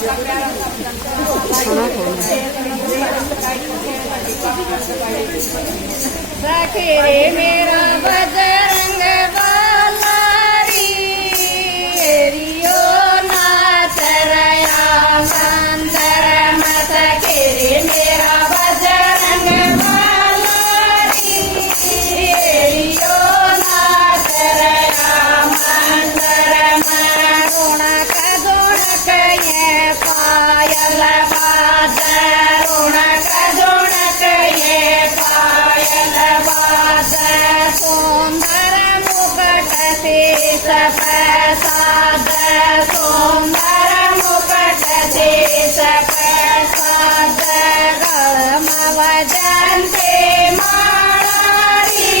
सखी रे मेरा बजरंग बालारी रियो नाच रया मंदर में। सखी रे मेरा बजरंग बालारी रियो नाच रया मंदर में। रुणक दुणक ये पायल बाज, रुणक दुणक ये पायल बाज। सुंदर मुकुट शीश पे साज, सुंदर मुकुट शीश पे साज। गल में वजंती मालारी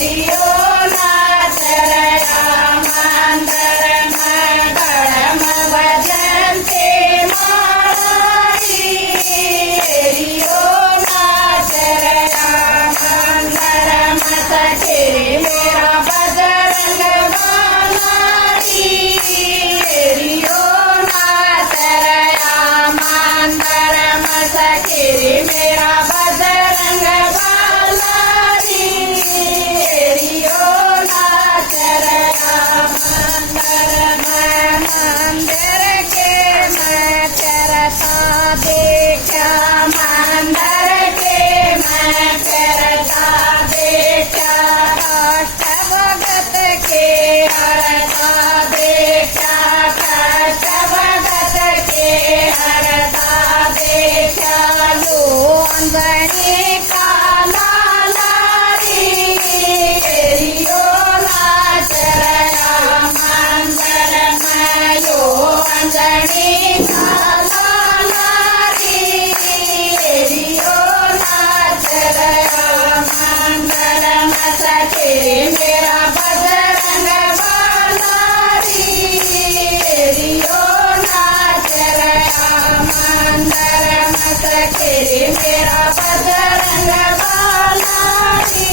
रियो नाच रया मंदर में। गल में वजंती मालारी रियो नाच रया मंदर में। सखी मेरा बजरंग बालारी रियो नाच रया मंदर में। सखी मेरा बजरंग बालारी रियो नाच रया मंदर में। मंदिर के मैं करता देखा, मंदिर के मैं करता देखा। कष्ट भगत के हरता देखा, कष्ट भगत के हरता देखा। यो अंजनी का लालारी रियो नाच रया मंदर में। यो अंजनी का लालारी रियो नाच रया मंदर में। सखी मेरा बजरंग बालारी रियो नाच रया मंदर में। सखी मेरा बजरंग बालारी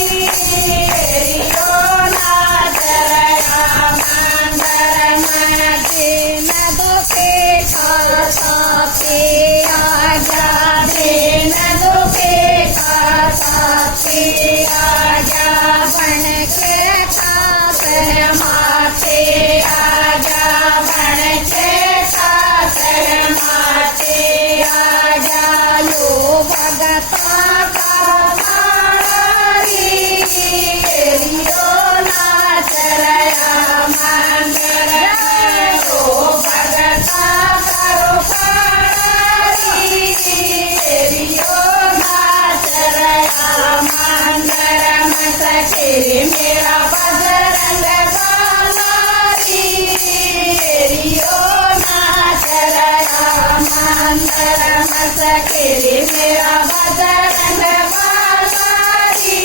रियो नाच रया मंदर में। दिन दुखे खाता पिया जा, दिन दुखे खाता पिया जा। बन के खास माथे आजा, बन के खास माथे आजा। यो भगता का बालारी रियो नाच रया मंदर में। यो भगता करो बालारी रियो नाच रया मंदर में। सखी मेरा बजरंग बालारी रियो नाच रया मंदर में। सखी मेरा बजरंग बालारी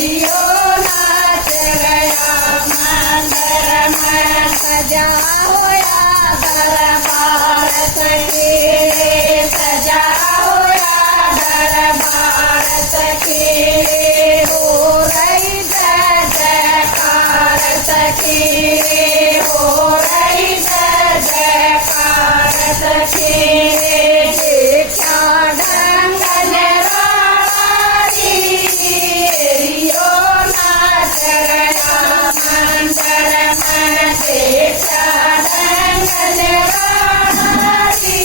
रियो नाच रया मंदर में। सजा होया दरबार सखी रे, सजा होया दरबार सखी रे। हो रही जय जयकार सखी रे, हो रही जय जयकार सखी रे। देखा ढंगन रारी रियो नाच रया मंदर में। देखा ढंगन रारी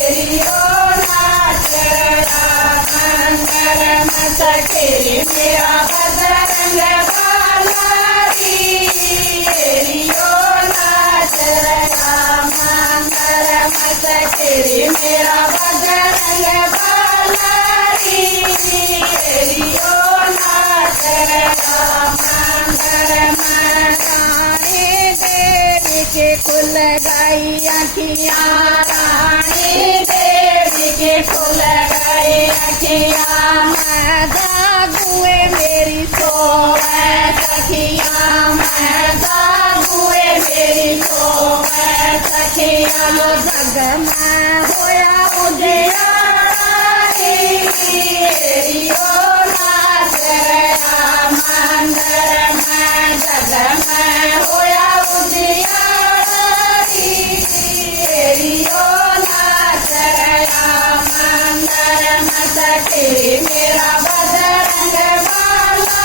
रियो नाच रया मंदर में। सखी मेरा बजरंग बालारी रियो नाच रया मंदर में। सखी मेरा बजरंग बालारी रियो नाच रया मंदर में। रानी देवी के खुल गई अखियाँ, रानी देवी के खुल गई अखियाँ। मैं जागुए मेरी सोवे सखियाँ, मैं जागुए मेरी सोवे सखियाँ। लो जग में होया उजियारी रियो नाच रया मंदर में। जग में होया उजियारी सखी मेरा बजरंग बाला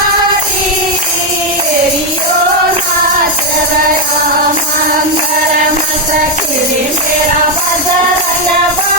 रियो नाच रहा मंदिर में सखी मेरा बजरंग बाला